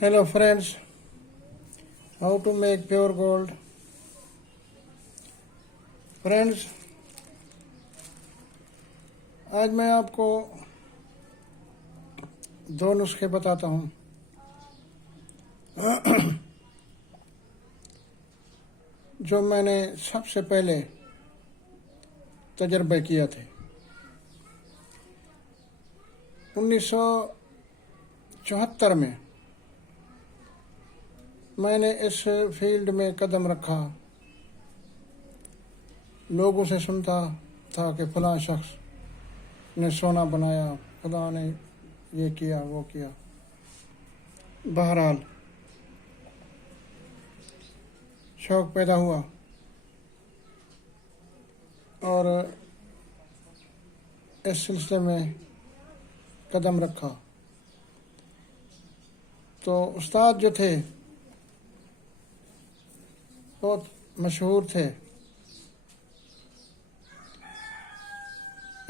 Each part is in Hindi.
Hello friends, how to make pure gold. Friends, आज मैं आपको दो नुस्खे बताता हूँ जो मैंने सबसे पहले तजर्बे किए थे। 1974 में मैंने इस फील्ड में कदम रखा। लोगों से सुनता था कि फलां शख्स ने सोना बनाया, फलां ने ये किया वो किया। बहरहाल शौक़ पैदा हुआ और इस सिलसिले में कदम रखा। तो उस्ताद जो थे बहुत मशहूर थे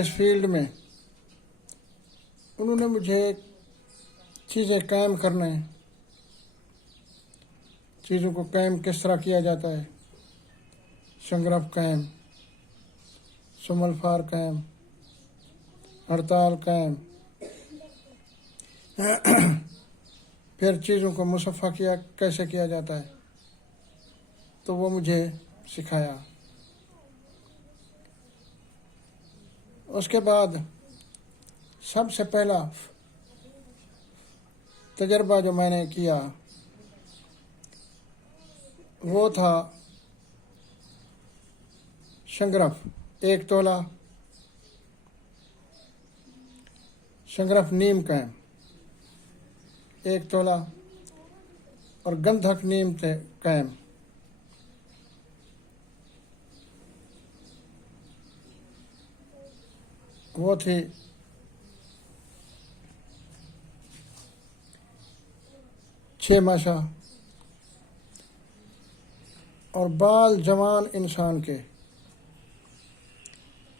इस फील्ड में। उन्होंने मुझे चीज़ें कायम करने, चीज़ों को कायम किस तरह किया जाता है, संग्रफ कायम, सुमलफार कायम, हड़ताल कायम, फिर चीज़ों को मुसफ़्फ़ा किया कैसे किया जाता है, तो वो मुझे सिखाया। उसके बाद सबसे पहला तजर्बा जो मैंने किया वो था संग्रफ 1 तोला, संग्रफ नीम कायम 1 तोला और गंधक नीम कायम। वो थी छः माशा और बाल जवान इंसान के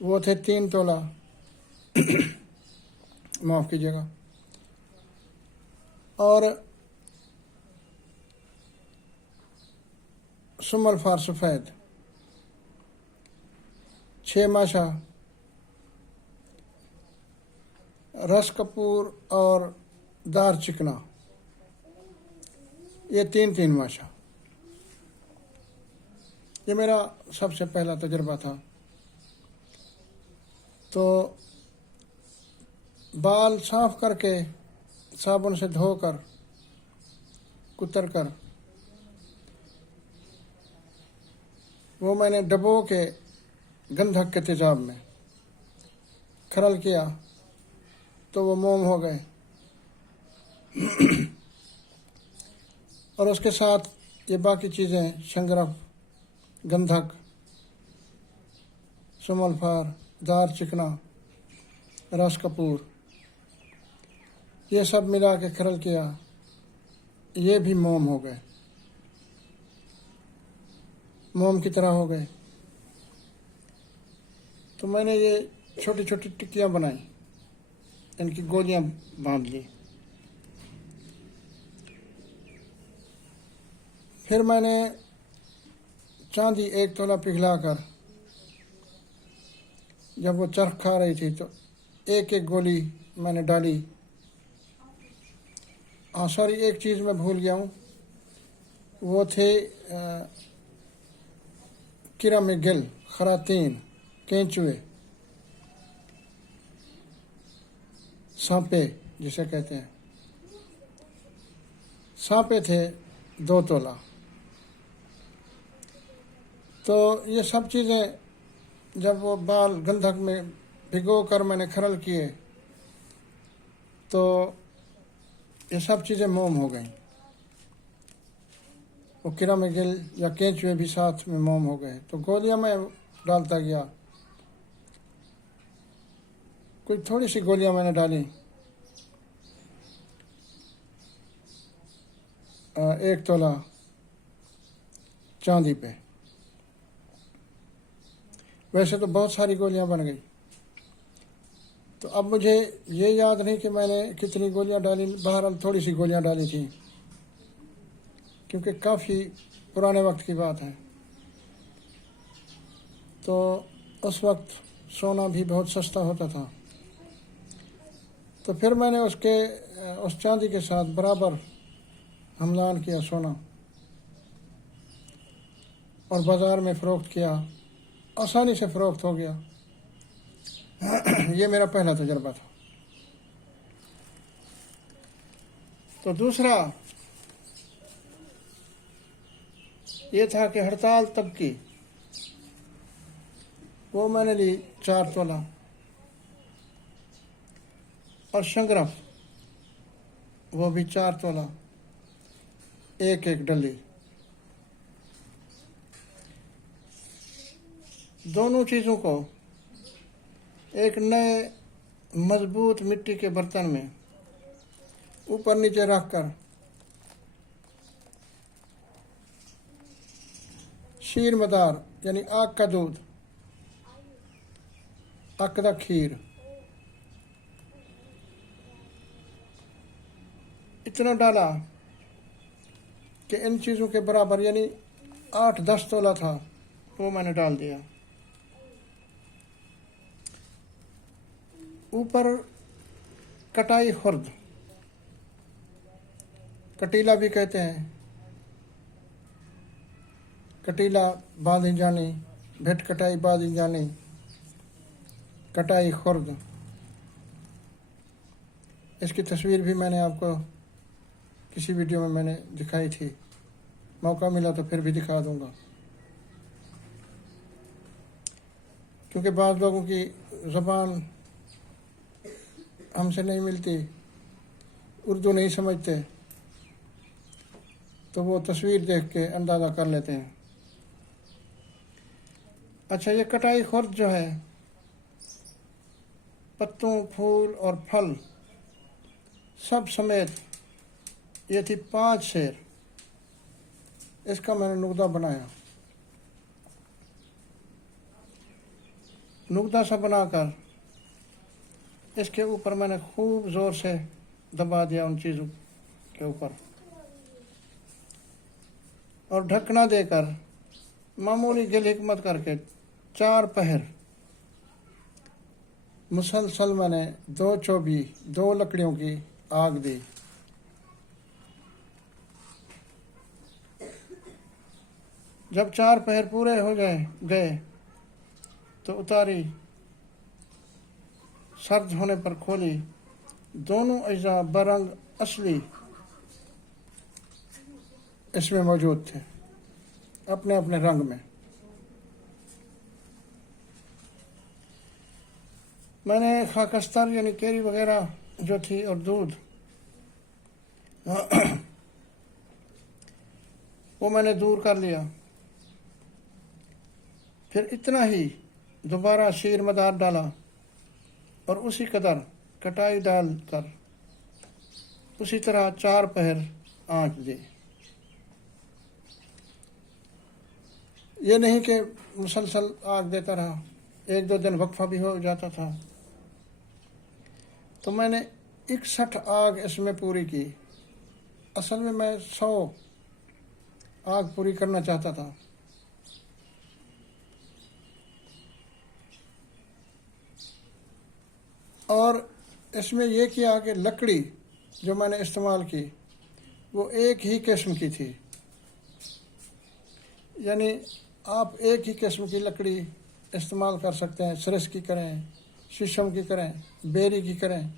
वो थे 3 तोला माफ़ कीजिएगा। और सुमलफार सफ़ेद 6 माशा, रस कपूर और दार चिकना ये 3 माशा। ये मेरा सबसे पहला तजर्बा था। तो बाल साफ करके साबुन से धोकर कुतर कर वो मैंने डबो के गंधक के तेजाब में खरल किया तो वो मोम हो गए। और उसके साथ ये बाकी चीज़ें संग्रफ, गंधक, सुमलफार, दार चिकना, रस कपूर ये सब मिला के खरल किया, ये भी मोम हो गए, मोम की तरह हो गए। तो मैंने ये छोटी छोटी टिक्कियाँ बनाई, इनकी गोलियां बांध ली। फिर मैंने चांदी 1 तोला पिघलाकर जब वो चरख खा रही थी तो एक एक गोली मैंने डाली। सॉरी, एक चीज़ मैं भूल गया हूँ, वो थे किरा में गिल, खरातीन, केंचुए, सांपे जिसे कहते हैं, सांपे थे 2 तोला। तो ये सब चीज़ें जब वो बाल गंधक में भिगो कर मैंने खरल किए तो ये सब चीज़ें मोम हो गई। वो किरा में गिल या केंचुए भी साथ में मोम हो गए। तो गोलियां मैं डालता गया, कोई थोड़ी सी गोलियां मैंने डाली। 1 तोला चांदी पे। वैसे तो बहुत सारी गोलियां बन गई। तो अब मुझे ये याद नहीं कि मैंने कितनी गोलियां डाली, बहरहाल थोड़ी सी गोलियां डाली थी। क्योंकि काफ़ी पुराने वक्त की बात है। तो उस वक्त सोना भी बहुत सस्ता होता था। तो फिर मैंने उस चांदी के साथ बराबर हमलान किया सोना और बाज़ार में फ़रोख्त किया, आसानी से फ़रोख्त हो गया। ये मेरा पहला तजर्बा था। तो दूसरा ये था कि हड़ताल तब की, वो मैंने ली 4 तोला और शंगरफ वो भी 4 तोला, एक डली। दोनों चीज़ों को एक नए मजबूत मिट्टी के बर्तन में ऊपर नीचे रखकर शीर मदार यानी आग का दूध, अकदा खीर, इतना डाला कि इन चीज़ों के बराबर यानी 8-10 तोला था, वो मैंने डाल दिया। ऊपर कटाई खुर्द, कटीला भी कहते हैं, कटीला बांधी जानी, भेट कटाई बांधी जानी, कटाई खुर्द। इसकी तस्वीर भी मैंने आपको किसी वीडियो में मैंने दिखाई थी, मौका मिला तो फिर भी दिखा दूंगा। क्योंकि बाज़ लोगों की ज़बान हमसे नहीं मिलती, उर्दू नहीं समझते, तो वो तस्वीर देख के अंदाज़ा कर लेते हैं। अच्छा, ये कटाई खुर्द जो है, पत्तों, फूल और फल सब समेत ये थी 5 सेर। इसका मैंने नुकदा बनाया। नुकदा सा बनाकर इसके ऊपर मैंने खूब ज़ोर से दबा दिया उन चीज़ों के ऊपर और ढकना देकर मामूली गिल हिकमत करके 4 पहर मुसलसल मैंने 2 चौबी 2 लकड़ियों की आग दी। जब 4 पहर पूरे हो गए तो उतारी, सर्द होने पर खोली। दोनों अज्जा बरंग असली इसमें मौजूद थे, अपने अपने रंग में। मैंने खाकस्तर यानी केरी वगैरह जो थी और दूध वो मैंने दूर कर लिया। फिर इतना ही दोबारा शीर मदार डाला और उसी कदर कटाई डालकर उसी तरह 4 पहर आंच दी। ये नहीं कि मुसलसल आग देता रहा, 1-2 दिन वक्फा भी हो जाता था। तो मैंने 61 आग इसमें पूरी की। असल में मैं 100 आग पूरी करना चाहता था। और इसमें यह किया कि लकड़ी जो मैंने इस्तेमाल की वो एक ही किस्म की थी, यानी आप एक ही किस्म की लकड़ी इस्तेमाल कर सकते हैं। सरिस की करें, शीशम की करें, बेरी की करें,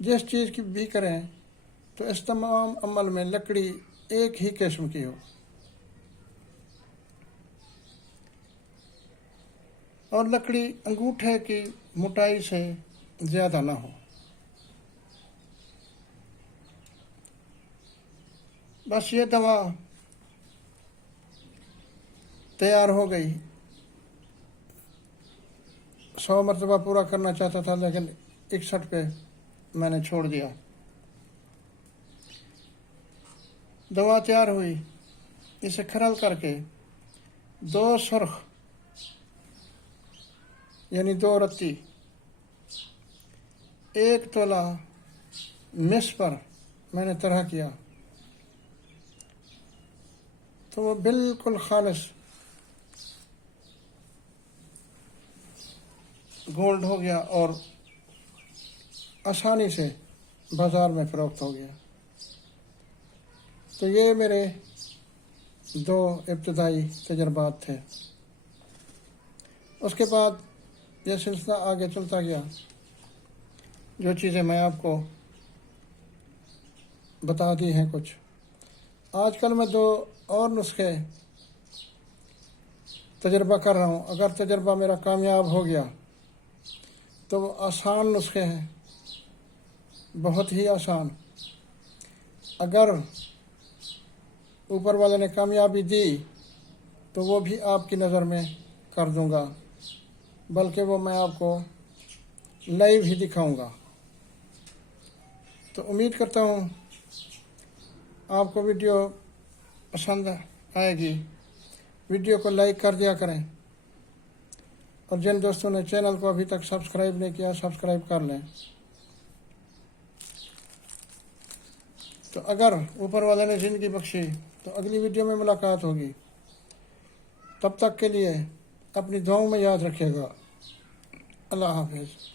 जिस चीज़ की भी करें, तो इस तमाम अमल में लकड़ी एक ही किस्म की हो। और लकड़ी अंगूठे की मोटाई से ज़्यादा ना हो। बस ये दवा तैयार हो गई। 100 मरतबा पूरा करना चाहता था, लेकिन 61 पे मैंने छोड़ दिया। दवा तैयार हुई। इसे खरल करके 2 सुर्ख यानी 2 रत्ती 1 तोला मिस पर मैंने तरह किया तो वो बिल्कुल खालिस गोल्ड हो गया और आसानी से बाज़ार में फ़रोख्त हो गया। तो ये मेरे 2 इब्तदाई तजर्बात थे। उसके बाद यह सिलसिला आगे चलता गया। जो चीज़ें मैं आपको बता दी हैं कुछ, आजकल मैं 2 और नुस्खे तजर्बा कर रहा हूँ। अगर तजर्बा मेरा कामयाब हो गया तो वो आसान नुस्खे हैं, बहुत ही आसान। अगर ऊपर वाले ने कामयाबी दी तो वो भी आपकी नज़र में कर दूँगा, बल्कि वो मैं आपको लाइव ही दिखाऊँगा। तो उम्मीद करता हूँ आपको वीडियो पसंद आएगी। वीडियो को लाइक कर दिया करें और जिन दोस्तों ने चैनल को अभी तक सब्सक्राइब नहीं किया, सब्सक्राइब कर लें। तो अगर ऊपर वाले ने ज़िंदगी बख्शी तो अगली वीडियो में मुलाकात होगी। तब तक के लिए अपनी दुआओं में याद रखिएगा। अल्लाह हाफ़िज़।